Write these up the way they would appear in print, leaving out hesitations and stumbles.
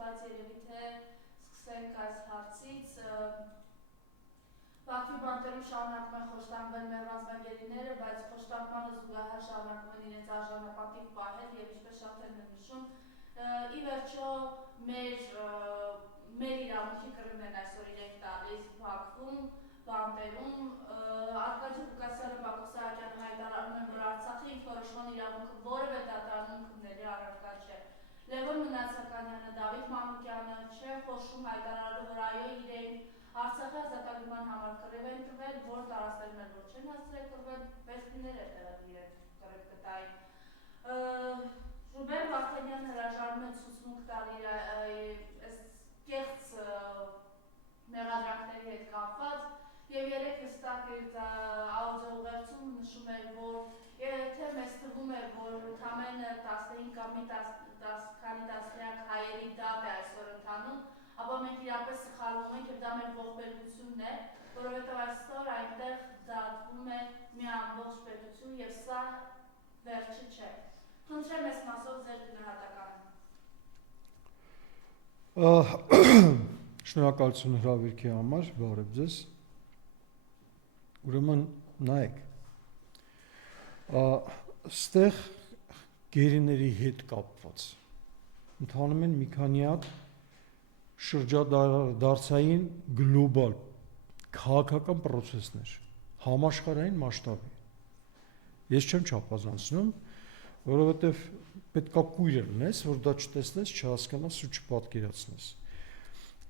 բայց երևի թե սկսենք այս հարցից Բաքվի բանտերում շարունակում են խոշտանգվել մեր ռազմագերիները, բայց խոշտանգմանը զուգահեռ շարունակում են իրենց արժանապատիվ պահել եւ ինչպես շատերն են նշում, ի վերջո մեր իրավունքի կռիվն են այսօր իրենք տալիս Բաքվում, բանտերում, Արկադի Ղուկասյանը, Բակո Սահակյանը հայտարարում են, որ Արցախի ինքնորոշման իրավունքը որևէ դատարանում քննելի առարկա չէ։ Լևոն Մնացականյանը, Դավիթ Մանուկյանը չեն խոսում հայտարարում, որ այո իրենք Արցախի ազատագրման համար կռիվ են տվել, որ տարածքներում էլ որ չեն հասցրել կռվել, վերջիններ է տեղել իրենք կռիվ կտային։ Ռուբեն Վախենյանն հրաժարվում է ցուցմունք տալ իր այս կեղծ մեղադրանքների հետ կապված եւ երեք հստակ իր աուդիոուղերձում նշում է, որ եթե մեզ թվում է, որ ընդամենը 15 կամ մի քանի տասնյակ հայերի դատ է այսօր ընթանում, ապա մենք իրապես սխալվում ենք եւ դա մեր ողբերգությունն է, որովհետեւ այսօր այնտեղ դատվում է մի ամբողջ պետություն եւ սա վերջը չէ։ Խնդրեմ այս մասով ձեր գնահատականը։ Շնորհակալություն հրավերքի համար, բարև ձեզ։ Ուրեմն նայեք, այստեղ գերիների հետ կապված ընթանում են մի քանի հատ շրջադարձային գլոբալ քաղաքական պրոցեսներ համաշխարհային մասշտաբի։ Ես չեմ չափազանցնում, որովհետև պետքա կույր լինես, որ դա չտեսնես, չհասկանաս ու չպատկերացնես։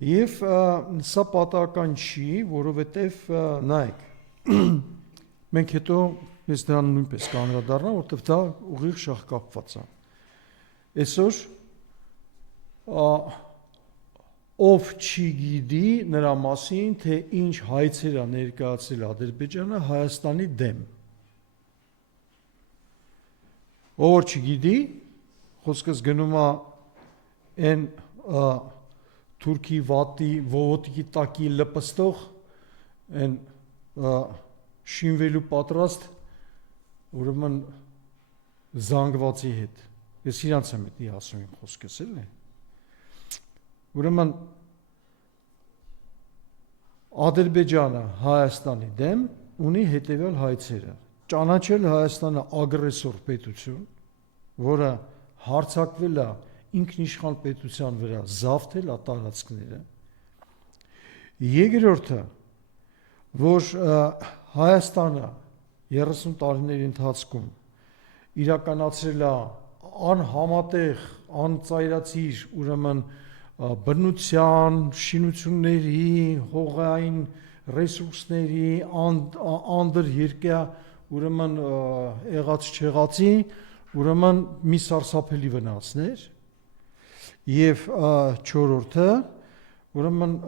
Եվ սա պատահական չի, որովհետև նայեք, մենք հետո ես դրան նույնպես կանդրադառնամ, որովհետև դա ուղիղ շահկապված է։ Այսօր ով չի գիտի նրա մասին, թե ինչ հայցեր է ներկայացրել Ադրբեջանը Հայաստանի դեմ։ Ով չգիտի, խոսքս գնում է այն թուրքի վատի ողոտիկի տակի լպստող այն շինվելու պատրաստ ուրեմն զանգվածի հետ։ Ես իրանց եմ էդի ասում իմ խոսքս էլի։ Ուրեմն Ադրբեջանը Հայաստանի դեմ ունի հետևյալ հայցերը. ճանաչել Հայաստանը ագրեսոր պետություն, որը հարձակվել է ինքնիշխան պետության վրա, զավթել է տարածքները։ Երկրորդը, որ Հայաստանը 30 տարիների ընթացքում իրականացրել է անհամատեղ, անծայրածիր, ուրեմն բնության, շինությունների, հողային ռեսուրսների, անդրերկրյա, ուրեմն եղած չեղածի, ուրեմն մի սարսափելի վնասներ, եւ չորրորդը, ուրեմն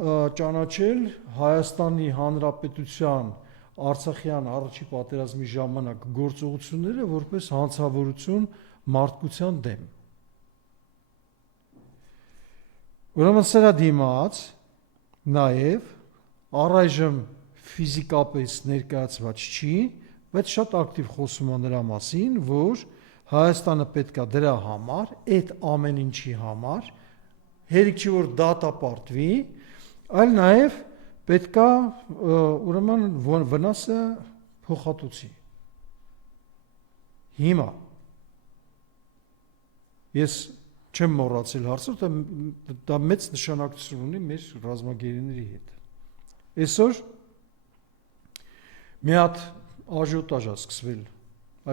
ճանաչել Հայաստանի Հանրապետության Արցախյան առաջի պատերազմի ժամանակ գործողությունները որպես հանցավորություն մարդկության դեմ։ Ուրեմն սրա դիմաց նաև առայժմ ֆիզիկապես ներկայացված չի, բայց շատ ակտիվ խոսում է նրա մասին, որ Հայաստանը պետք է դրա համար, այդ ամեն ինչի համար, հերիք չի որ դատապարտվի, այլ նաև պետք է ուրեմն վնասը փոխհատուցի։ Հիմա ես չեմ մոռացել հարցը, դա մեծ նշանակություն ունի մեր ռազմագերիների հետ։ Այսօր մի հատ աժիոտաժ է սկսվել,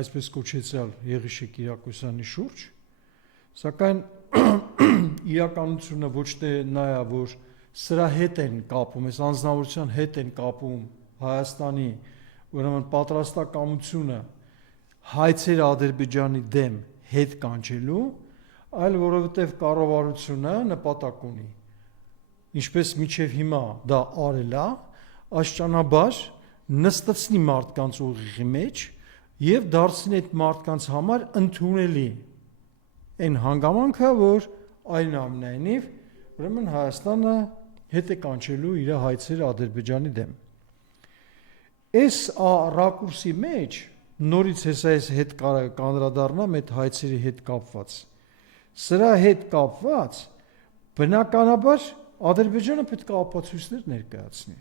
այսպես կոչեցյալ Եղիշե Կիրակոսյանի շուրջ, սակայն իրականությունը ոչ թե նա է, որ սրա հետ են կապում, այս անձնավորության հետ են կապում Հայաստանի ուրեմն պատրաստակամությունը հայցեր Ադրբեջանի դեմ հետ կանչելու, այլ որովհետև կառավարությունը նպատակ ունի, ինչպես մինչև հիմա դա արել է, աշճանաբար նստեցնի մարդկանց ուղիղի մեջ եւ դարձնի այդ մարդկանց համար ընդունելի այն հանգամանքը, որ այնուամենայնիվ ուրեմն Հայաստանը հետ է կանչելու իր հայցերը Ադրբեջանի դեմ։ Այս ռակուրսի մեջ նորից այս հետ կանդրադառնամ այդ հայցերի հետ կապված։ Սրա հետ կապված բնականաբար Ադրբեջանը պետք է ապացույցներ ներկայացնի։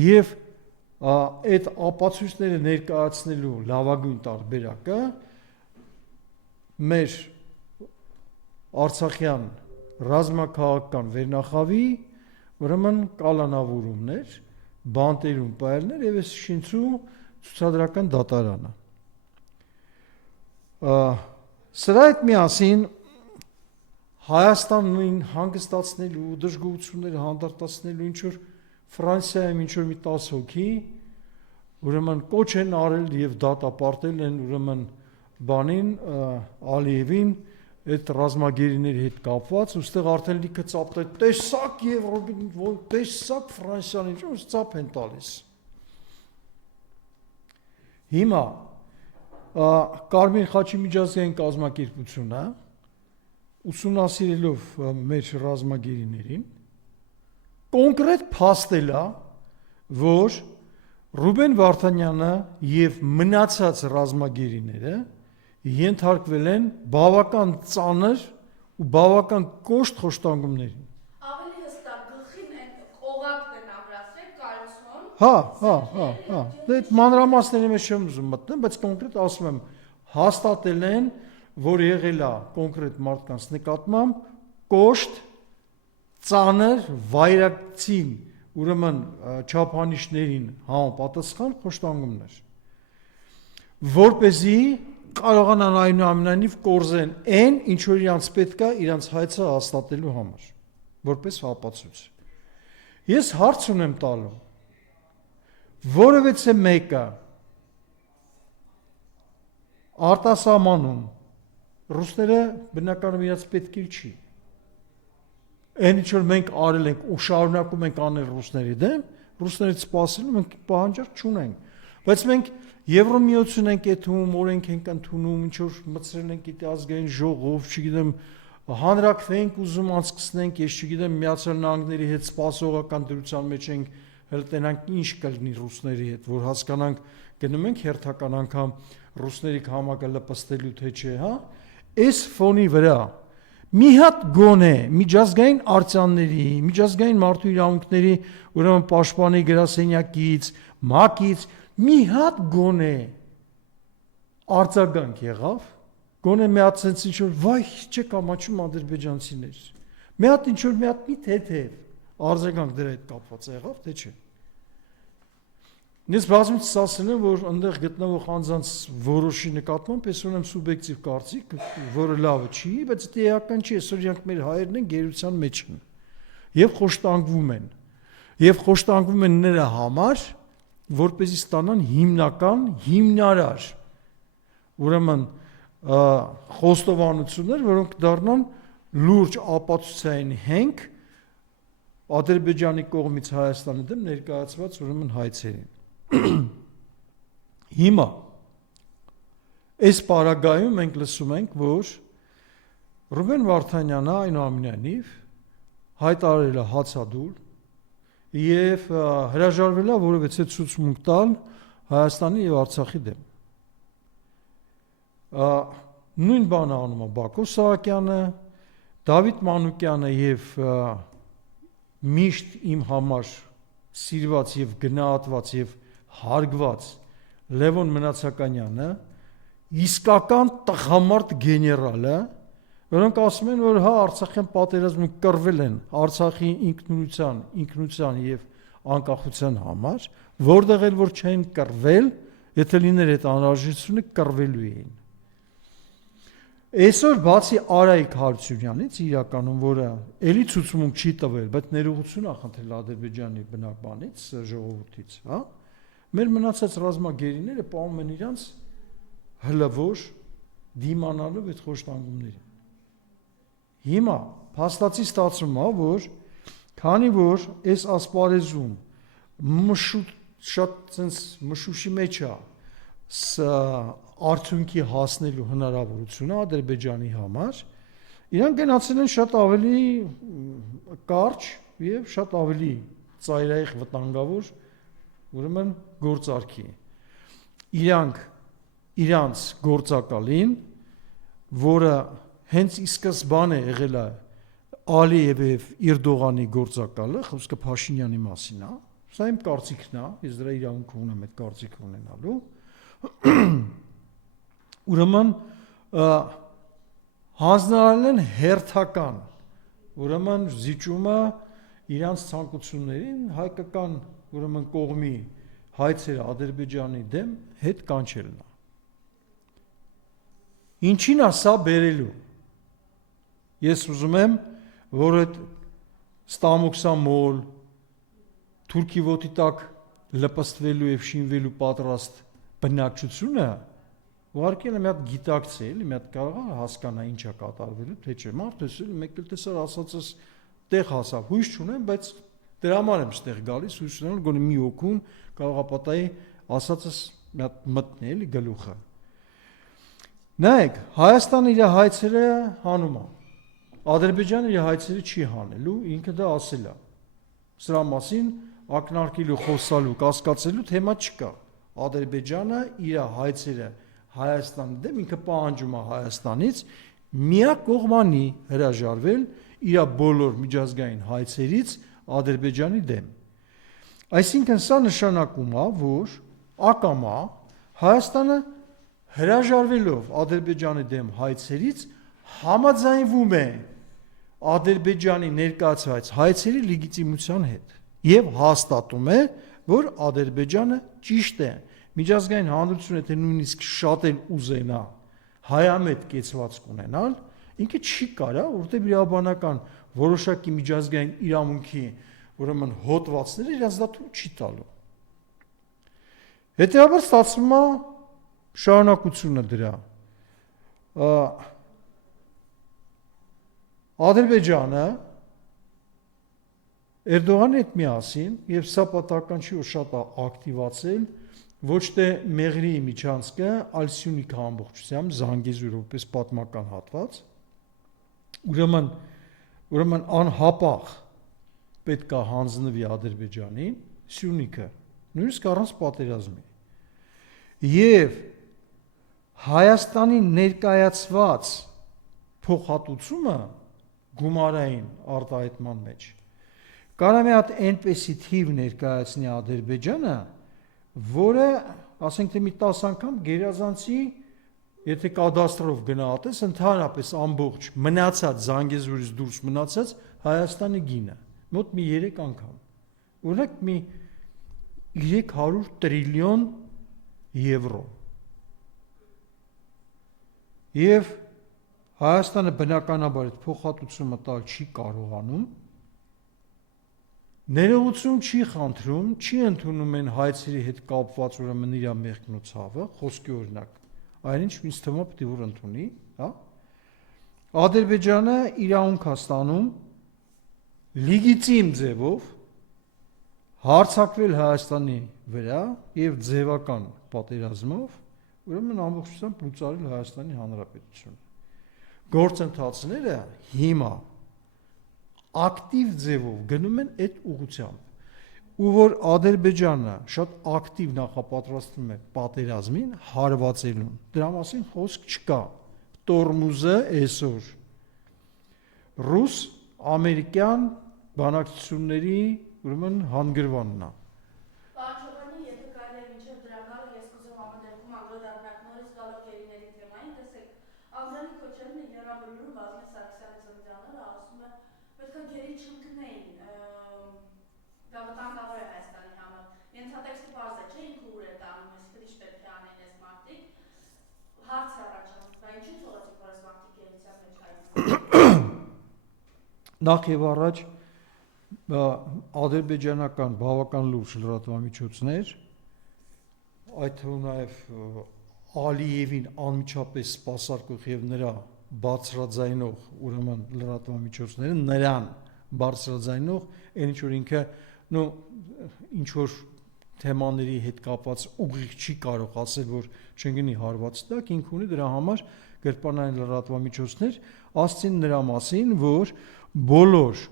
Եվ այդ ապացույցները ներկայացնելու լավագույն տարբերակը մեր Արցախյան ռազմաքաղաքական վերնախավի ուրեմն կալանավորումներ, բանտերում պայելներ եւ այս շինցու ցուցադրական դատարանը։ Սրա հետ միասին Հայաստանին հանգստացնելու, դժգոհությունները հանդարտացնելու ինչ որ Ֆրանսիայում ինչ որ մի 10 հոգի ուրեմն կոչ են արել եւ դատապարտել են ուրեմն բանին Ալիևին այդ ռազմագերիների հետ կապված, ուստեղ արդեն լիքը ծափել, տեսակ Եվրոպին, տեսակ Ֆրանսիան, ինչ ծափ են տալիս։ Հիմա Կարմիր խաչի միջազգային կազմակերպությունը ուսումնասիրելով մեր ռազմագերիներին կոնկրետ փաստել է, որ Ռուբեն Վարդանյանը եւ մնացած ռազմագերիները ենթարկվել են բավական ծանր ու բավական կոշտ խոշտանգումներին։ Ավելի հստակ գլխին են օղակն են ամրացրել կալցոն։ Հա։ Դե այդ մանրամասների մեջ չեմ ուզում մտնել, բայց կոնկրետ ասում եմ, հաստատել են, որ եղել է կոնկրետ մարդկանց նկատմամբ կոշտ, ծանր, վայրակցին, ուրեմն չափանիշներին համապատասխան խոշտանգումներ, որպեսզի կարողանան այնուամենայնիվ կորզեն այն, ինչ որ իրանց պետք է իրանց հայցը հաստատելու համար, որպես ապացույց։ Ես հարց ունեմ տալու, որևէ մեկը արտասահմանում ռուսները բնականում իրաց պետք չի։ Այն ինչ որ մենք արել ենք ու շարունակում ենք անել ռուսների դեմ, ռուսներից սպասելու մենք պահանջարկ չունենք, բայց մենք Եվրոմիություն ենք եթում, օրենք ենք ընդունում, ինչ որ մտցրել ենք իտ ազգային ժողով, չգիտեմ, հանրակրվենք ուզում անցկացնենք, ես չգիտեմ, Միացյալ Նահանգների հետ սպասողական դրության մեջ ենք, հələ տենանք ինչ կլինի ռուսների հետ, որ հասկանանք գնում ենք հերթական անգամ ռուսների համակը լպստելու թե չէ, հա։ Այս ֆոնի վրա մի հատ գոնե միջազգային արձանների, միջազգային մարդու իրավունքների ուրեմն պաշտպանի գրասենյակից, ՄԱԿ-ից մի հատ գոնե արձագանք եղավ, գոնե մի հատ sense ինչ որ վայ չեք ամաչում ադրբեջանցիներ։ Մի հատ ինչ որ մի հատ մի թեթև արձագանք դրա հետ կապված եղավ, թե չէ։ Ես բազմիցս ասել եմ, որ այնտեղ գտնվող անձանց որոշի նկատմամբ ես ունեմ սուբյեկտիվ կարծիք, որը լավը չի, բայց դա էական չի, այսօր իրանք մեր հայերն են գերության մեջ են եւ խոշտանգվում են։ Եվ խոշտանգվում են նրա համար, որպեսզի ստանան հիմնական հիմնարար ուրեմն խոստովանություններ, որոնք դառնան լուրջ ապացուցային հենք Ադրբեջանի կողմից Հայաստանի դեմ ներկայացված ուրեմն հայցերին։ Հիմա այս պարագայում մենք լսում ենք, որ Ռուբեն Վարդանյանը այնուամենայնիվ հայտարարել է հացադուլ եւ հրաժարվել է որևէ ցուցմունք տալ Հայաստանի եւ Արցախի դեմ։ Նույն բանը անում է Բակո Սահակյանը, Դավիթ Մանուկյանը եւ միշտ իմ համար սիրված եւ գնահատված եւ հարգված Լևոն Մնացականյանը, իսկական տղամարդ գեներալը, որոնք ասում են, որ հա Արցախյան պատերազմում կռվել են Արցախի ինքնության եւ անկախության համար, որտեղ էլ որ չեն կռվել, եթե լիներ այդ անհրաժեշտությունը կռվելու էին։ Այսօր բացի Արայիկ Հարությունյանից իրականում, որը էլի ցուցմունք չի տվել, բայց ներողություն է խնդրել Ադրբեջանի բնակչությունից, ժողովրդից, հա, մեր մնացած ռազմագերիները պահում են իրանց հլվոր դիմանալով այդ խոշտանգումներին։ Հիմա փաստացի ստացվում է, որ քանի որ այս ասպարեզում շատ sense մշուշի մեջ է արդյունքի հասնելու հնարավորությունը Ադրբեջանի համար, իրանք գնացել են շատ ավելի կարճ եւ շատ ավելի ծայրահեղ վտանգավոր ուրեմն գործարքի։ Իրանց գործակալին, որը հենց ի սկզբանե եղել է Ալիևի եւ Էրդողանի գործակալը, խոսքը Փաշինյանի մասին է, սա իմ կարծիքն է, ես դրա իրավունք ունեմ այդ կարծիքը ունենալու։ Ուրեմն հանձնարարել են հերթական, ուրեմն զիջումը իրանց ցանկություններին հայկական ուրեմն կողմի հայցերը Ադրբեջանի դեմ հետ կանչելն է։ Ինչին է սա բերելու։ Ես ուզում եմ, որ այդ ստամոքսամոլ թուրքի ոտի տակ լպստվելու եւ շինվելու պատրաստ բնակչությունը ուղարկել է մի հատ գիտակցել, մի հատ կարող է հասկանա ինչ է կատարվելու, թե չէ։ Մարդը մեկ էլ տեսար ասածս տեղ հասավ, հույս չունեմ, բայց դրա համար եմ ստեղ գալիս, հույս ունեմ, գոնե մի օգուն կարող է պատահի ասածս մի հատ մտնի էլի գլուխը։ Նայեք, Հայաստանը իր հայցերը հանում է։ Ադրբեջանը իր հայցերը չի հանելու, ինքը դա ասել է։ Սրա մասին ակնարկելու, խոսալու, կասկածելու թեմա չկա։ Ադրբեջանը իր հայցերը Հայաստանի դեմ ինքը պահանջում է Հայաստանից միակողմանի հրաժարվել իր բոլոր միջազգային հայցերից Ադրբեջանի դեմ։ Այսինքն սա նշանակում է, որ ակամա Հայաստանը հրաժարվելով Ադրբեջանի դեմ հայցերից համաձայնվում է Ադրբեջանի ներկայացված հայցերի լեգիտիմության հետ եւ հաստատում է, որ Ադրբեջանը ճիշտ է։ Միջազգային հանրությունը թե նույնիսկ շատ էլ ուզենա հայամետ կեցվածք ունենալ, ինքը չի կարա, որտեղ իրավաբանական որոշակի միջազգային իրավունքի ուրեմն հոդվածները իրաց դա թույլ չի տալու։ Հետևաբար ստացվում է շարունակությունը դրա։ Ադրբեջանը Էրդողանի հետ միասին եւ սա պատահական չի, որ շատ ակտիվացել ոչ թե Մեղրիի միջանցքը, այլ Սյունիքի ամբողջությամբ Զանգեզուրի որպես պատմական հատված։ Ուրեմն անհապաղ պետք է հանձնվի Ադրբեջանին Սյունիքը, նույնիսկ առանց պատերազմի։ Եվ Հայաստանի ներկայացված փոխհատուցումը գումարային արտահայտման մեջ կարա մի հատ այնպեսի թիվ ներկայացնի Ադրբեջանը, որը, ասենք թե մի 10 անգամ գերազանցի, եթե կադաստրով գնահատես, ընդհանրապես ամբողջ մնացած Զանգեզուրից դուրս մնացած Հայաստանի գինը, մոտ մի 3 անգամ։ Օրինակ մի 300 տրիլիոն եվրո։ Եվ Հայաստանը բնականաբար այդ փոխհատուցումը տալ չի կարողանում, ներողություն չի խնդրում, չի ընդունում են հայցերի հետ կապված ուրեմն իր մեղքն ու ցավը, խոսքի օրինակ, այնինչ ինձ թվում է պետք է որ ընդունի, հա։ Ադրբեջանը իրավունք է ստանում լեգիտիմ ձևով հարձակվել Հայաստանի վրա եւ ձևական պատերազմով, ուրեմն ամբողջությամբ լուծարել Հայաստանի Հանրապետությունը։ Գործընթացները հիմա ակտիվ ձևով գնում են այդ ուղղությամբ ու որ Ադրբեջանը շատ ակտիվ նախապատրաստվում է պատերազմին հարվածելուն դրա մասին խոսք չկա տորմուզը այսօր ռուս ամերիկյան բանակցությունների ուրեմն հանգրվանն է Պարոն եթե կարելի է մինչև դրա գալը ես կուզեմ համատեղում անդրադառնալ նորից գալով գերիների թեմային տեսեք Անդրանիկ Քոչարյանը երաբերում Վազգեն Սարգսյանի ծննդյանները ասում է պետք է գերի չընկնեին դա վտանգավոր է Հայաստանի համար ենթատեքստը բարձր չէ ինքը ուր է տանում այսինքն ինչ պետք է անեն այս մարդիկ հարց առաջանում դա ինչու թողեցիք որ այս մարդիկ գերիության մեջ հայտնվեն Նախ եւ առաջ ադրբեջանական բավական լուրջ լրատվամիջոցներ այդ թվում նաեւ Ալիևին անմիջապես սպասարկող եւ նրա բարձրաձայնող ուրեմն լրատվամիջոցները նրան բարձրաձայնող այն ինչ որ ինքը ինչ որ թեմաների հետ կապված ուղիղ չի կարող ասել որ չընկնի հարվածի տակ ինքը ունի դրա համար գրպանային լրատվամիջոցներ ասցին նրա մասին որ բոլոր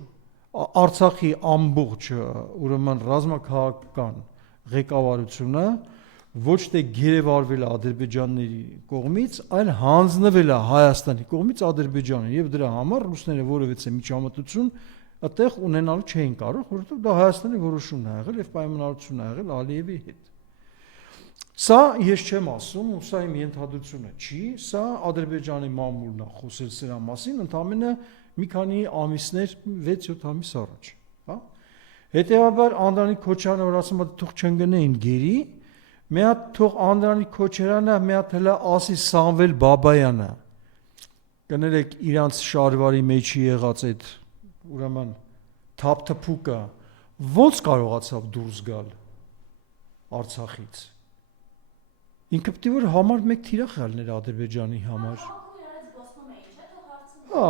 Արցախի ամբողջ ուրեմն ռազմաքաղաքական ղեկավարությունը ոչ թե գերեվարվել է Ադրբեջանների կողմից, այլ հանձնվել է Հայաստանի կողմից Ադրբեջանին եւ դրա համար ռուսները որևէ միջամտություն այդտեղ ունենալ չէին կարող, որովհետեւ դա Հայաստանի որոշումն է եղել եւ պայմանավորությունն է եղել Ալիևի հետ։ Սա ես չեմ ասում, ու սա իմ ենթադրությունը չի, սա Ադրբեջանի մամուլն է խոսել սրա մասին, ընդամենը մի քանի ամիսներ, 6-7 ամիս առաջ, հա։ Հետևաբար Անդրանիկ Քոչարյանը որ ասում է թող չընկնեին գերի, մի հատ թող Անդրանիկ Քոչարյանը մի հատ հələ ասի Սամվել Բաբայանը։ Կներեք իրանց շարվարի մեջի եղած այդ ուրեմն թափթփուկը ոնց կարողացավ դուրս գալ Արցախից։ Ինքը պետք է որ համար մեկ թիրախ ելներ Ադրբեջանի համար։ Հա,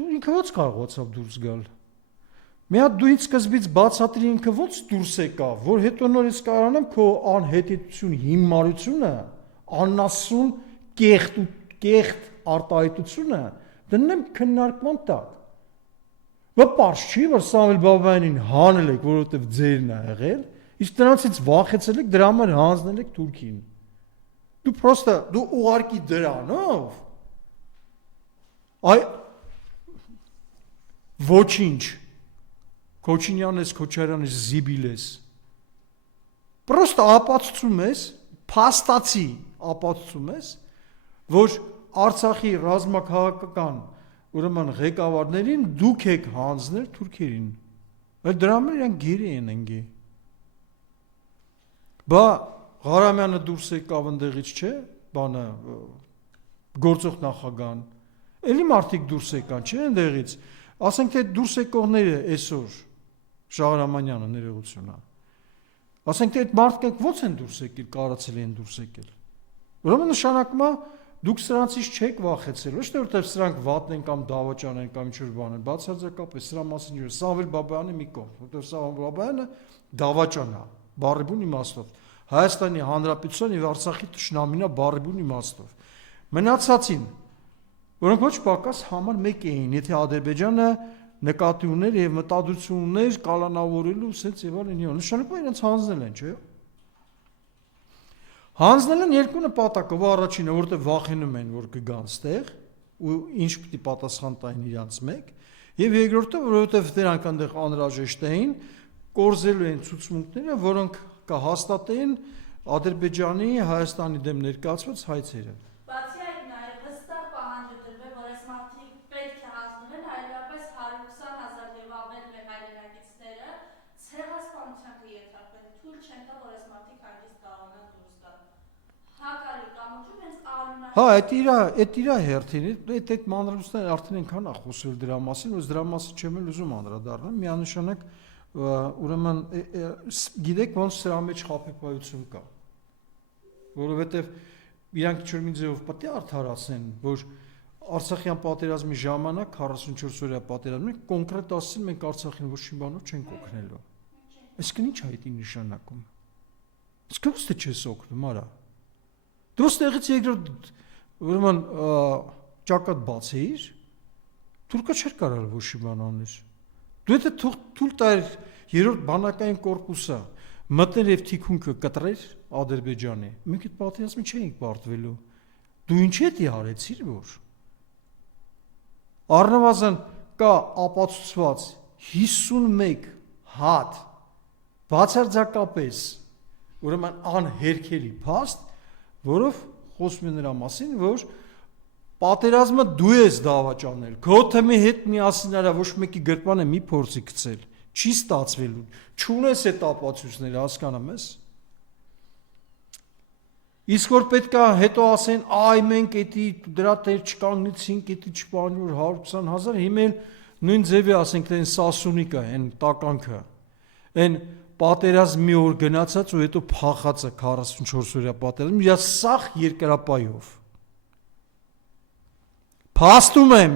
ինքը ոնց կարողացավ դուրս գալ։ Մի հատ դու ինձ սկզբից բացատրի ինքը ոնց դուրս եկավ, որ հետո նորից կարողանամ քո անհետեցություն հիմարությունը, աննասուն կեղտ արտահայտությունը դնեմ քննարկման տակ։ Բապարս չի, որ Սամվել Բաբայանին հանել եք, որովհետև ձերն է եղել, իսկ դրանցից վախեցել եք, դրա համար հանձնել եք Թուրքին։ Դու ուղարկի դրանով այ ոչինչ Քոչինյան ես, Քոչարյան ես, զիբիլ ես։ Պրոստը ապացուցում ես, փաստացի ապացուցում ես, որ Արցախի ռազմաքաղաքական ուրեմն ղեկավարներին դուք եք հանձնել թուրքերին։ Այդ դրա համար իրանք գերի են ընկի։ Բա Ղարամյանը դուրս եկավ ընդեղից չէ, բանը գործող նախագահան։ Էլի մարդիկ դուրս եկան, չէ, ընդեղից։ Ասենք թե դուրս եկողները այսօր Շահրամանյանը ներողությունա։ Ասենք թե այդ մարդիկ ո՞նց են դուրս եկել, կարացել են դուրս եկել։ Ուրեմն նշանակում է դուք սրանցից չեք վախեցել, ոչ թե որտեղ սրանք վատն են կամ դավաճան են կամ ինչ-որ բան են, բացարձակապես սրա մասին ինչ Սամվել Բաբայանը մի կողմ, որտեղ Սամվել Բաբայանը դավաճան է, բառեբուն իմաստով։ Հայաստանի Հանրապետության եւ Արցախի ճշնամին է բառեբուն իմաստով։ Մնացածին, որոնք ոչ պակաս համար մեկ էին, եթե Ադրբեջանը նկատի ուներ եւ մտադրություն ուներ կալանավորելու սենց եւ այլն, նշանակում է իրենց հանձնել են, չէ՞։ Հանձնել են երկու նպատակով, առաջինը, որտեղ վախենում են, որ կգան ստեղ ու ինչ պիտի պատասխան տային իրանց մեկ, եւ երկրորդը, որովհետեւ դրանք այնտեղ անհրաժեշտ էին, կորզելու են ցուցմունքները, որոնք կհաստատեն Ադրբեջանի Հայաստանի դեմ ներկայացված հայցերը։ Բացի այդ նաեւ հստակ պահանջ է դրվել, որ այս մարդիկ պետք է հանձնվեն, այլապես 120,000 եւ ավել հայրենակիցները ցեղասպանության կենթարկվեն, թույլ չեն տա, որ այս մարդիկ հայրից կարողանան դուրս գալ։ Հակարի կամուրջում հենց արունա։ Հա, այդ իրա հերթին, այդ մանրամասները արդեն այնքան է խոսել դրա մասին, որ դրա մասին չեմ էլ ուզում անդրադառնալ, միանշանակ ուրեմն գիտեք ոնց սրա մեջ խաբեբայություն կա, որովհետև իրանք ինչ-որ մի ձևով պետք է արդարացնեն, որ Արցախյան պատերազմի ժամանակ 44 օրյա պատերազմի կոնկրետ ասեն մենք Արցախին ոչ մի բանով չենք օգնելու։ Այսինքն ինչ այդ նշանակում։ Իսկ ո՞նց թե չես օգնում, արա։ Դու ստեղից երկրորդ ուրեմն ճակատ բացեիր, թուրքը չէր կարող ոչ մի բան անել։ Դու եթե թույլ տար երրորդ բանակային կորպուսը մտներ եւ թիկունքը կտրեր Ադրբեջանի, մենք այդ պատերազմի չէինք պարտվելու։ Դու ինչ էդի արեցիր որ։ Առնվազն կա ապացուցված 51 հատ բացարձակապես ուրեմն անհերքելի փաստ, որով խոսում է նրա մասին, որ պատերազմը դու ես դավաճանել, քո թեմի հետ միասին արա ոչ մեկի գրպանը մի փորձի գցել, չի ստացվելու, չունես այդ ապացույցները, հասկանում ես։ Իսկ որ պետք է հետո ասեն, այ մենք էդի դրա տեր չկանգնեցինք, էդի չպան որ 120,000, հիմա նույն ձևի ասենք թե այն Սասունիկը, այն տականքը, այն պատերազմ մի օր գնացած ու հետո փախածը 44 օրյա պատերազմ, իր սախ երկրապայով։ Փաստում եմ,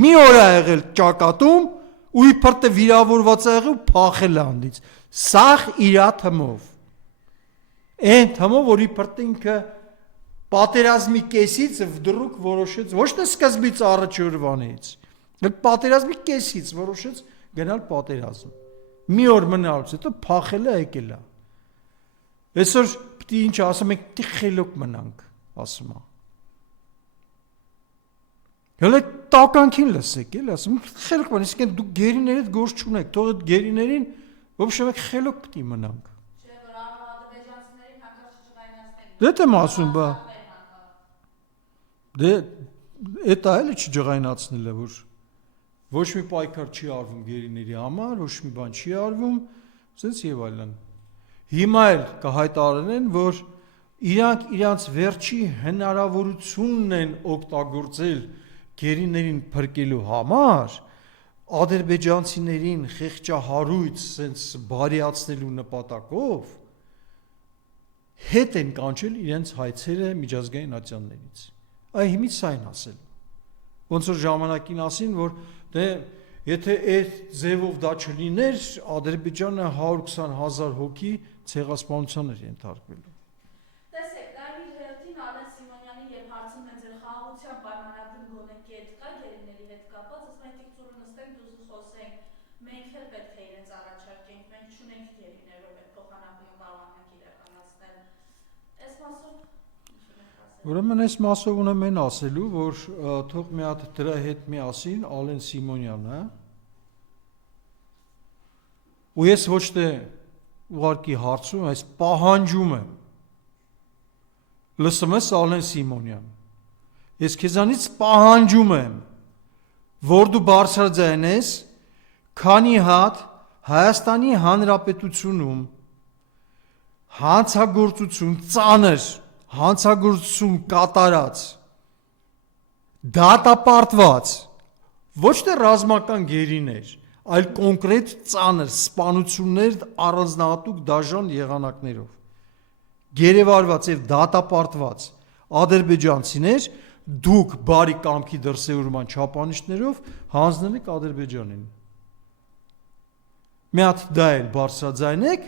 մի օր է եղել ճակատում ու իբր թե վիրավորված է եղել ու փախել է անդից։ Սախ իրա թմով։ Այն թմով, որ իբր թե ինքը պատերազմի կեսից վդրուկ որոշեց, ոչ թե սկզբից առաջի օրվանից, այլ պատերազմի կեսից որոշեց գնալ պատերազմ։ Մի օր մնալուց հետո փախել է եկել է։ Այսօր պետք է ինչ ասում ենք, պետք է խելոք մնանք, ասում է։ Հələ տականքին լսեք, էլի ասում, խելոք մնանք, իսկ դուք գերիներիդ գործ չունեք, թող այդ գերիներին ոբշե մեկ խելոք պետք է մնանք։ Չէ, որ ադրբեջանցիներին հանկարծ չջղայնացնեն։ Դե դեմ ասում, բա։ Դե էտա էլի չջղայնացնելը, որ ոչ մի պայքար չի արվում գերիների համար, ոչ մի բան չի արվում, ասենց եւ այլն։ Հիմա էլ կհայտարարեն, որ իրանք իրանց վերջի հնարավորությունն են օգտագործել գերիներին փրկելու համար, ադրբեջանցիներին խեղճահարույց ասենց բարիացնելու նպատակով հետ են կանչել իրենց հայցերը միջազգային ատյաններից։ Այ հիմից սա են ասել։ Ոնց որ ժամանակին ասին, որ դե եթե այդ ձևով դա չլիներ, Ադրբեջանը 120,000 հոգի ցեղասպանության էր ենթարկվելու։ Տեսեք, դա իր հերթին Ալեն Սիմոնյանի երբ հարցում են ձեր խաղաղության պայմանագրում գոնե կետ կա գերիների հետ կապված, ասում են դիքտորը նստենք դուզ խոսենք, մենք էլ պետք է իրենց առաջարկենք, մենք չունենք գերիներով այդ փոխանակումը կարողանանք իրականացնել։ Այս մասով Ուրեմն այս մասով ունեմ են ասելու, որ թող մի հատ դրա հետ միասին Ալեն Սիմոնյանը ու ես ոչ թե ուղարկի հարցում, այս պահանջում եմ լսում ես Ալեն Սիմոնյան, ես քեզանից պահանջում եմ, որ դու բարձրաձայնես, քանի հատ Հայաստանի Հանրապետությունում հանցագործություն ծանր հանցագործություն կատարած դատապարտված ոչ թե ռազմական գերիներ, այլ կոնկրետ ծանր սպանություններ առանձնահատուկ դաժան եղանակներով գերեվարված եւ դատապարտված ադրբեջանցիներ դուք բարի կամքի դրսևորման չափանիշներով հանձնել եք Ադրբեջանին։ Մի հատ դա էլ բարձրաձայնեք,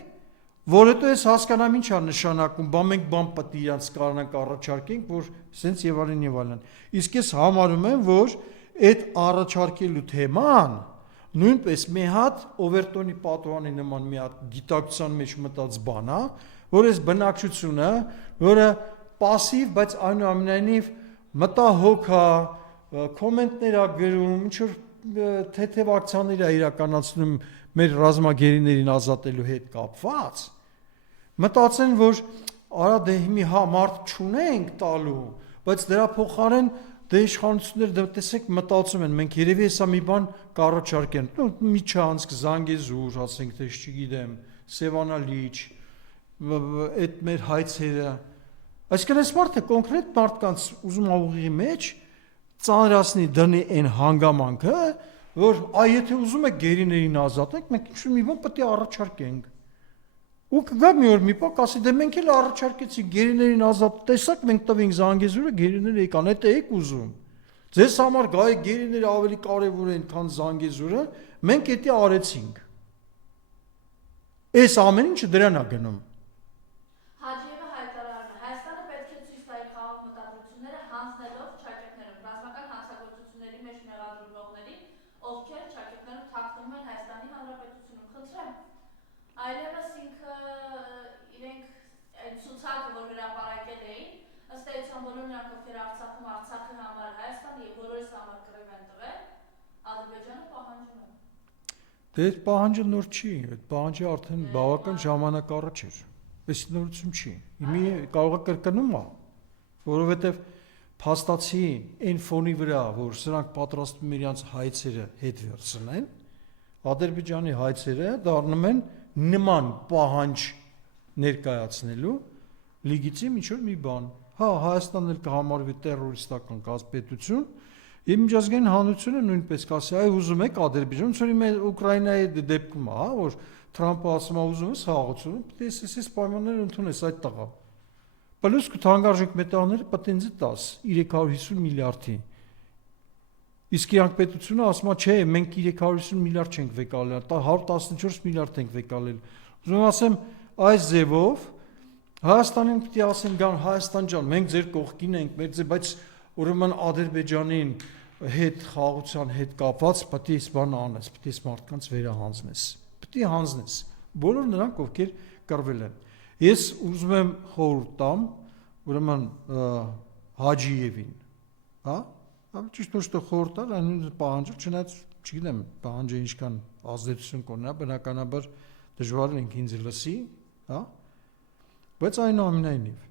որ հետո ես հասկանամ ինչ է նշանակում, բա մենք բան պետք է իրանց կարողանանք առաջարկենք, որ սենց եւ այլն եւ այլն։ Իսկ ես համարում եմ, որ այդ առաջարկելու թեման նույնպես մի հատ Օվերտոնի պատուհանի նման մի հատ գիտակցության մեջ մտած բան է, որ այս բնակչությունը, որը пассив, բայց այնուամենայնիվ մտահոգ է, կոմենտներ է գրում, ինչ որ թեթև ակցիաներ է իրականացնում մեր ռազմագերիներին ազատելու հետ կապված, մտածեն, որ արա դե մի մարդ չունենք տալու, բայց դրա փոխարեն դե իշխանությունները դե տեսեք մտածում են, մենք երևի հեսա մի բան կառաջարկեն, միջանցք, Զանգեզուր, ասենք թե չգիտեմ, Սևանալիճ, այդ մեր հայցերը, այսինքն այս մարդը կոնկրետ մարդկանց ուզում է ուղիղի մեջ ծանրացնի դնի այն հանգամանքը, որ եթե ուզում եք գերիներին ազատենք, մենք ինչ-որ մի բան պետք է առաջարկենք։ Ու կգա մի օր մի պահ ասի, դե մենք էլ առաջարկեցինք գերիներին ազատ, տեսակ մենք տվինք Զանգեզուրը, գերիները եկան, դա եք ուզում։ Ձեզ համար գայ գերիները ավելի կարևոր են, քան Զանգեզուրը, մենք դա արեցինք։ Այս ամեն ինչը դրան է գնում։ Հաջիևը հայտարարում է, Հայաստանը պետք է ցույց տա իր խաղաղ մտադրությունները հանձնելով ճակատներում ռազմական հանցագործությունների մեջ մեղադրվողներին, ովքեր ճակատներում թաքնվում են Հայաստանի Հանրապետությունում, խնդրեմ։ Այլևս ինքը իրենք այդ ցուցակը, որ հրապարակել էին, ըստ էության բոլոր նրանք, ովքեր Արցախում Արցախի համար Հայաստանի եւ բոլորիս համար կռիվ են տվել, Ադրբեջանը պահանջում է։ Դե այդ պահանջը նոր չի, այդ պահանջը արդեն բավական ժամանակ առաջ էր։ Այս նորություն չի։ Հիմի կարող է կրկնում է, որովհետև փաստացի այն ֆոնի վրա, որ սրանք պատրաստվում են իրենց հայցերը հետ վերցնեն, Ադրբեջանի հայցերը դառնում են նման պահանջ ներկայացնելու լեգիտիմ ինչ-որ մի բան։ Հա, Հայաստանն էլ կհամարվի տերորիստական կազմակերպություն, եւ միջազգային հանրությունը նույնպես կասի, այ ուզում եք Ադրբեջան, ոնց որ Ուկրաինայի դեպքում է, հա, որ Թրամփը ասում է ուզում ես խաղաղություն, պետք է այս պայմանները ընդունես այդ տղա։ Պլյուս թանկարժեք մետաղները պետք է ինձ տաս 350 միլիարդի։ Իսկ իրանք պետությունը ասում է, չէ, մենք 350 միլիարդ չենք վեկալել, 114 միլիարդ ենք վեկալել։ Ուզում ասեմ, այս ձևով Հայաստանին պետք է ասեն գան Հայաստան ջան, մենք ձեր կողքին ենք, բայց ուրեմն Ադրբեջանին հետ խաղաղության հետ կապված պետք է բան անես, պետք է մարդկանց վերահանձնես, պետք է հանձնես բոլոր նրանք, ովքեր կռվել են։ Ես ուզում եմ խորհուրդ տամ, ուրեմն Հաջիևին, հա? Ճիշտ ոչ թե խորհուրդ տալ, այն պահանջել, չնայած չգիտեմ, պահանջը ինչքան ազդեցություն կունենա, բնականաբար դժվար է ինքը ինձ լսի, հա? Բայց այնուամենայնիվ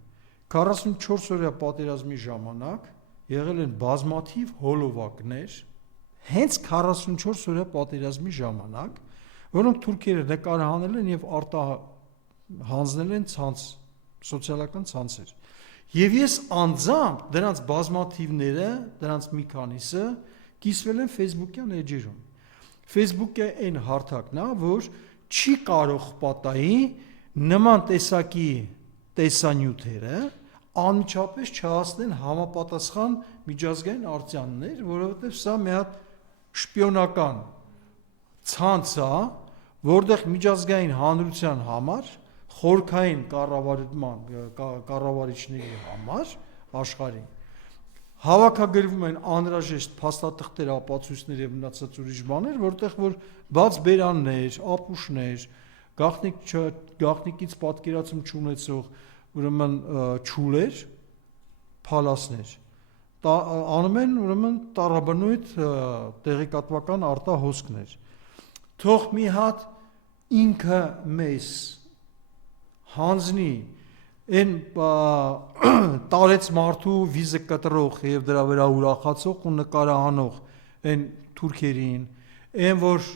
44 օրյա պատերազմի ժամանակ եղել են բազմաթիվ հոլովակներ, հենց 44 օրյա պատերազմի ժամանակ, որոնք թուրքերը նկարահանել են եւ հանձնել են սոցիալական ցանցեր։ Եվ ես անձամբ դրանց բազմաթիվները, դրանց մի քանիսը կիսվել են Facebook-յան էջերում։ Facebook-ը այն հարթակն է, որ չի կարող պատահի նման տեսակի տեսանյութերը անմիջապես չհասնեն համապատասխան միջազգային արձաններ, որովհետև սա մի հատ շպիոնական ցանց է, որտեղ միջազգային հանրության համար, խորքային կառավարիչների համար աշխարհին հավաքագրվում են անհրաժեշտ փաստաթղթեր, ապացույցներ եւ մնացած ուրիշ բաներ, որտեղ որ բաց բերաններ, ապուշներ, գաղտնիքից պատկերացում չունեցող ուրեմն ճուլեր, փալասներ անում են ուրեմն տարաբնույթ տեղեկատվական արտահոսքներ։ Թող մի հատ ինքը մեզ հանձնի այն տարեց մարդու վիզը կտրող եւ դրա վրա ուրախացող ու նկարահանող այն թուրքերին, այն որ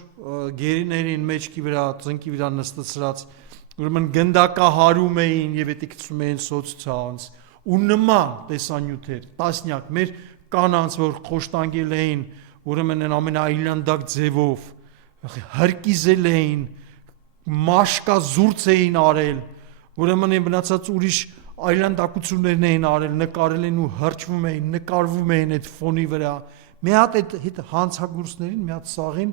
գերիներին մեջքի վրա, ծնկի վրա նստեցրած ուրեմն գնդակահարում էին եւ էդի գցում էին սոցցանց ու նման տեսանյութեր, տասնյակ մեր կանանց, որ խոշտանգել էին ուրեմն այն ամենաայլանդակ ձևով, հրկիզել էին, մաշկազուրց էին արել, ուրեմն այն մնացած ուրիշ այլանդակություններն էին արել, նկարել են ու հրճվում էին, նկարվում էին այդ ֆոնի վրա։ Մի հատ այդ հանցագործներին, մի հատ սաղին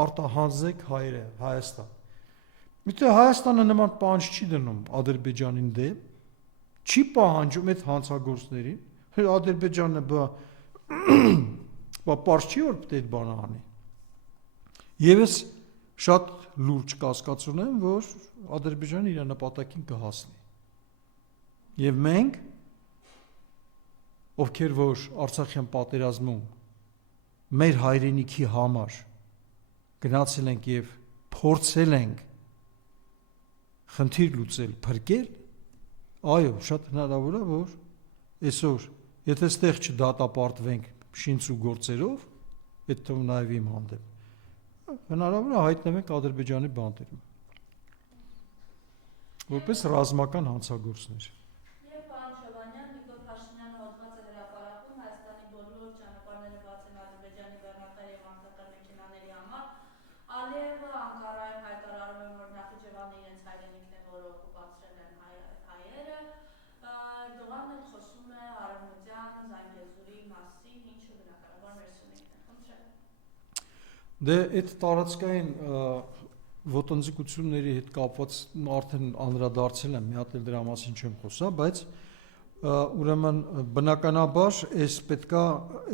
արտահանձնեք հայերը, Հայաստան։ Միտը Հայաստանը նման պահանջ չի դնում Ադրբեջանին դեմ, չի պահանջում այդ հանցագործներին, Ադրբեջանը պարզ չի որ պետք է այդ բանը անի։ Եվ ես շատ լուրջ կասկած ունեմ, որ Ադրբեջանը իր նպատակին կհասնի։ Եվ մենք, ովքեր որ Արցախյան պատերազմում մեր հայրենիքի համար գնացել ենք եւ փորձել ենք խնդիր լուծել, փրկել, այո, շատ հնարավոր է, որ այսօր, եթե ստեղ չդատապարտվենք շինց ու գործերով, այդ թվում նաև իմ հանդեպ, հնարավոր է հայտնվենք Ադրբեջանի բանտերում, որպես ռազմական հանցագործներ։ Եվ պարոն Շևանյան, Նիկոլ Փաշինյանը հոդված է հրապարակում Հայաստանի բոլոր ճանապարհները բաց են Ադրբեջանի բեռնատար եւ անկախ մեքենաների համար։ Ալիևը Անկարայում հայտարարում է, որ Նախիջևանը իրենց հայրենիքն է, որը օկուպացրել են հայերը։ Էրդողանն էլ խոսում է Արևմտյան Զանգեզուրի մասին, ինչը բնականաբար մեր սյունիքն է։ Խնդրեմ։ Դե այդ տարածքային ոտնձգությունների հետ կապված արդեն անդրադարձել եմ, մի հատ էլ դրա մասին չեմ խոսա, բայց ուրեմն բնականաբար այս պետքա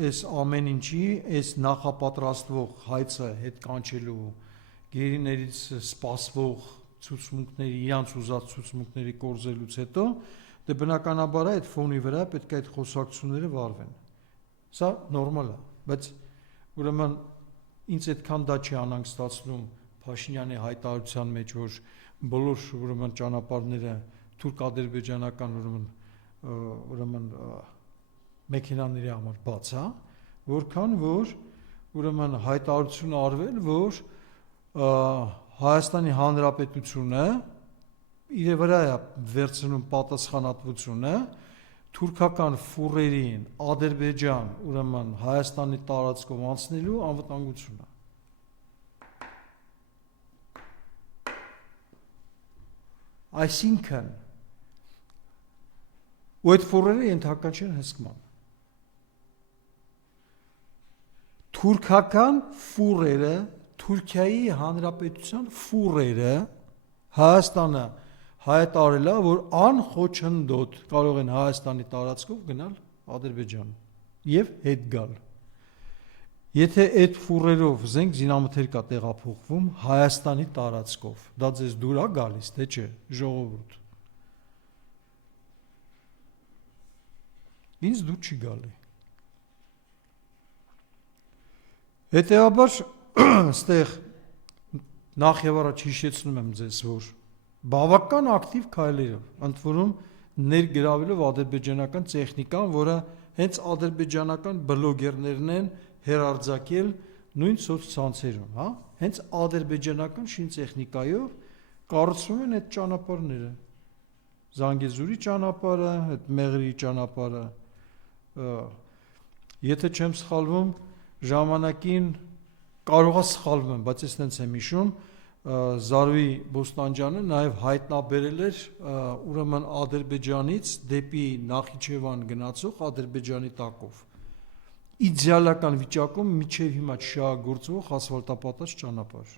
այս ամեն ինչի, այս նախապատրաստվող հայցը հետ կանչելու գերիներից սպասվող ցուցմունքների, իրանց ուզած ցուցմունքների կորզելուց հետո, դե բնականաբար այդ ֆոնի վրա պետք է այդ խոսակցությունները վարվեն։ Սա նորմալ է, բայց ուրեմն ինձ այդքան դա չի անհանգստացնում Փաշինյանի հայտարարության մեջ, որ բոլոր ուրեմն ճանապարհները թուրք-ադրբեջանական ուրեմն մեքենաների համար բաց է, որքան որ ուրեմն հայտարարություն արվել, որ Հայաստանի Հանրապետությունը իր վրա է վերցնում պատասխանատվությունը թուրքական ֆուրերին Ադրբեջան, ուրեմն Հայաստանի տարածքով անցնելու անվտանգությունը։ Այսինքն ու այդ ֆուրերը ենթակա չեն հսկման։ Թուրքական ֆուրերը, Թուրքիայի Հանրապետության ֆուրերը Հայաստանը հայտարարել է, որ անխոչնդոտ կարող են Հայաստանի տարածքով գնալ Ադրբեջան եւ հետ գալ։ Եթե այդ ֆուրերով զենք զինամթերք է տեղափոխվում Հայաստանի տարածքով, դա ձեզ դուր է գալիս, թե չէ, ժողովուրդ։ ինձ դու չի գալի։ Հետևաբար այստեղ նախ եւ առաջ հիշեցնում եմ ձեզ, որ բավական ակտիվ քայլերով, ընդ որում ներգրավելով ադրբեջանական տեխնիկան, որը հենց ադրբեջանական բլոգերներն են հերարձակել նույն սոցցանցերում, հա, հենց ադրբեջանական շինտեխնիկայով կառուցվում են այդ ճանապարհները, Զանգեզուրի ճանապարհը, այդ Մեղրի ճանապարհը, եթե չեմ սխալվում, ժամանակին կարող է սխալվում եմ, բայց ես տենց եմ հիշում, Զարուհի Բոստանջյանը նաև հայտնաբերել էր ուրեմն Ադրբեջանից դեպի Նախիջևան գնացող Ադրբեջանի տակով իդեալական վիճակում միջև հիմա շահագործվող ասֆալտապատած ճանապարհ։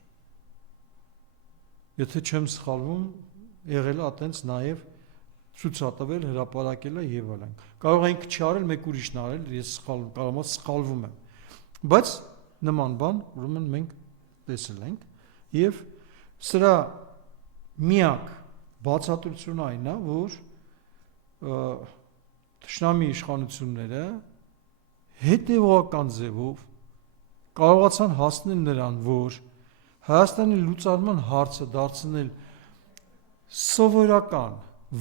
Եթե չեմ սխալվում, եղել է այտենց նաև ցուցատվել, հրապարակել է եւ այլն։ Կարող է ինքը չարել, մեկ ուրիշն արել, ես կարող եմ սխալվում եմ։ Բայց նման բան ուրեմն մենք տեսել ենք եւ սրա միակ բացատրությունը այն է, որ թշնամի իշխանությունները հետևողական ձևով կարողացան հասնել նրան, որ Հայաստանի լուծարման հարցը դարձնել սովորական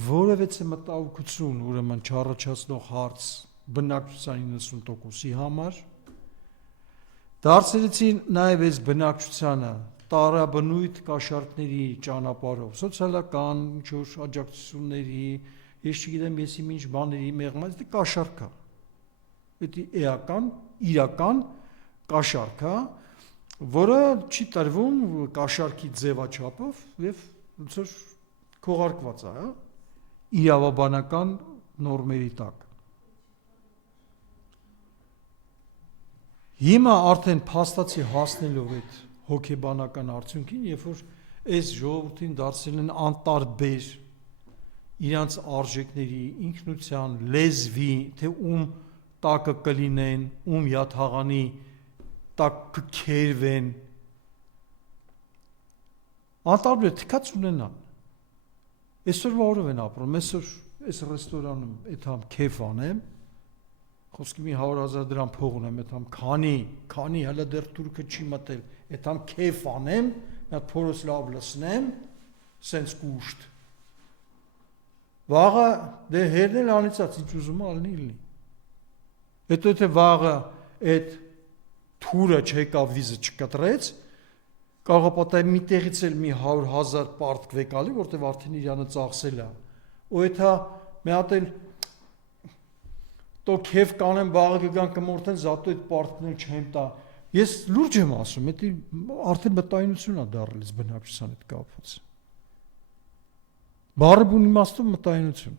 որևէ մտահոգություն ուրեմն չառաջացնող հարց բնակչության 90%-ի համար դարձրեցին նաև այս բնակչությանը տարաբնույթ կաշառքների ճանապարհով, սոցիալական ինչ-որ աջակցությունների, ես չգիտեմ, եսի ինչ բաների մեղմած, դա կաշառք է։ Դա իրական կաշառք է, որը չի տրվում կաշառքի ձևաչափով եւ ոնց որ քողարկված է, իրավաբանական նորմերի տակ։ Հիմա արդեն փաստացի հասնելով այդ հոգեբանական արդյունքին, երբ որ այս ժողովրդին դարձել են անտարբեր իրանց արժեքների, ինքնության, լեզվի, թե ում տակը կլինեն, ում յաթաղանի տակ կքերվեն, անտարբեր թքած ունենան։ Այսօրվա օրով են ապրում, այսօր այս ռեստորանում այդամ քեֆ անեմ, խոսքի մի 100,000 դրամ փող ունեմ, այդամ քանի հələ դեռ турքը չի մտել, այդամ քեֆ անեմ, մի հատ փորոս լավ լսնեմ, սենց կուշտ։ Վաղը դե հերնել անիծած, ինչ ուզում ալնի լինի։ Հետո եթե վաղը այդ թուրը չեկավ վիզը չկտրեց, կարող է պատահի մի տեղից էլ մի 100,000 պարտք վեկալի, որտեղ արդեն իրանը ծախսել է։ Ու եթե մի հատ էլ то քեֆ կանեմ վաղը կգան կմորթեն, զատո այդ պարտքն էլ չեմ տա։ Ես լուրջ եմ ասում, դա արդեն մտայնություն է դառել այս բնակչության հետ կապված։ Բառը բուն իմաստով մտայնություն։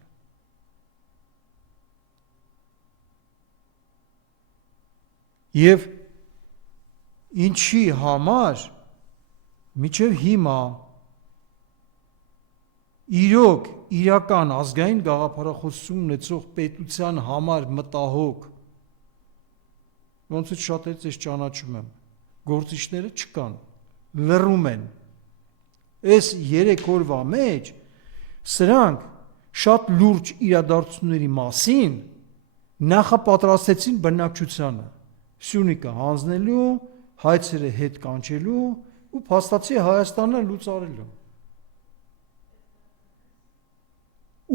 Եվ ինչի համար միջև հիմա իրոք իրական ազգային գաղափարախոսություն ունեցող պետության համար մտահոգ ոնց է շատերից ես ճանաչում եմ գործիչները չկան, լռում են։ Այս 3 օրվա մեջ սրանք շատ լուրջ իրադարձությունների մասին նախապատրաստեցին բնակչությանը, Սյունիքը հանձնելու, հայցերը հետ կանչելու ու փաստացի Հայաստանը լուծարելու։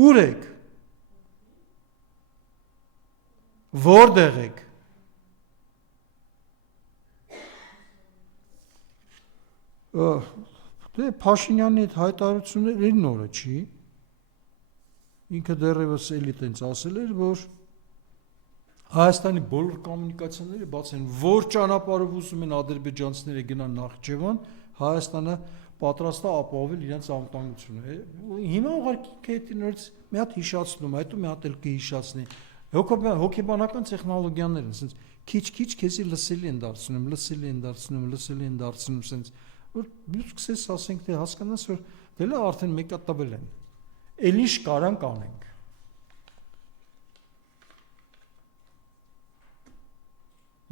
Ուր եք, որտեղ եք։ Դե Փաշինյանի այդ հայտարարությունները նորը չի։ Ինքը դեռևս էլի տենց ասել էր, որ Հայաստանի բոլոր կոմունիկացիաները բաց են, որ ճանապարհով ուզում են ադրբեջանցիները գնան Նախիջևան, Հայաստանը պատրաստ է ապահովել իրենց անվտանգությունը։ Հիմա ուղղակի այդ նորից մի հատ հիշացնում, հետո մի հատ էլ կհիշացնի։ Հոգեբանական տեխնոլոգիաներ են, ասենց քիչ-քիչ քեզի լսելի են դարձնում, ասենց որ դու սկսես ասենք թե հասկանաս որ դելա արդեն մեկա տվել են։ Էլ ինչ կարանք անենք։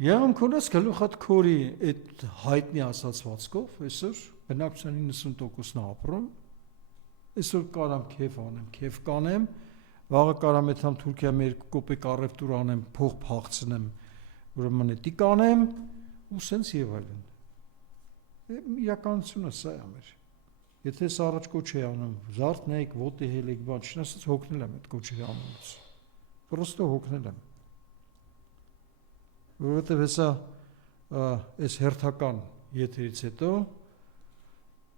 Եղում կոնես գլուխատ քորի այդ հայտնի ասացվածքով, այսօր բնակչության 90%-ն ապրում, այսօր կարամ քեֆ անեմ, քեֆ կանեմ, Վաղը կարամ եթամ Թուրքիայում 2 կոպեկ առևտուր անեմ, փող փախցնեմ, ուրեմն էդի կանեմ ու սենց եւ այլն։ Իրականությունը սա է մեր։ Եթե սա առաջ կոչ է անում, զարթնեք, ոտի հելեք, բան, չնայած հոգնել եմ այդ կոչի անունից։ Պրոստո հոգնել եմ։ Որովհետեւ հեսա այս հերթական եթերից հետո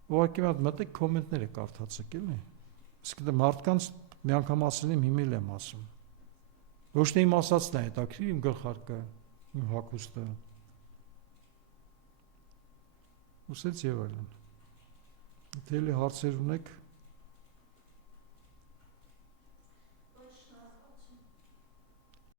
ուղղակի մտեք կոմենտները կարդացեք, էլի։ Իսկ դա մարդկանց մի անգամ ասել եմ, հիմա եմ ասում։ Ոչ թե իմ ասածն է, հետաքրիր իմ գլխարկը, իմ հագուստը։ Ուսեց եւ այլն։ Եթե հարցեր ունեք,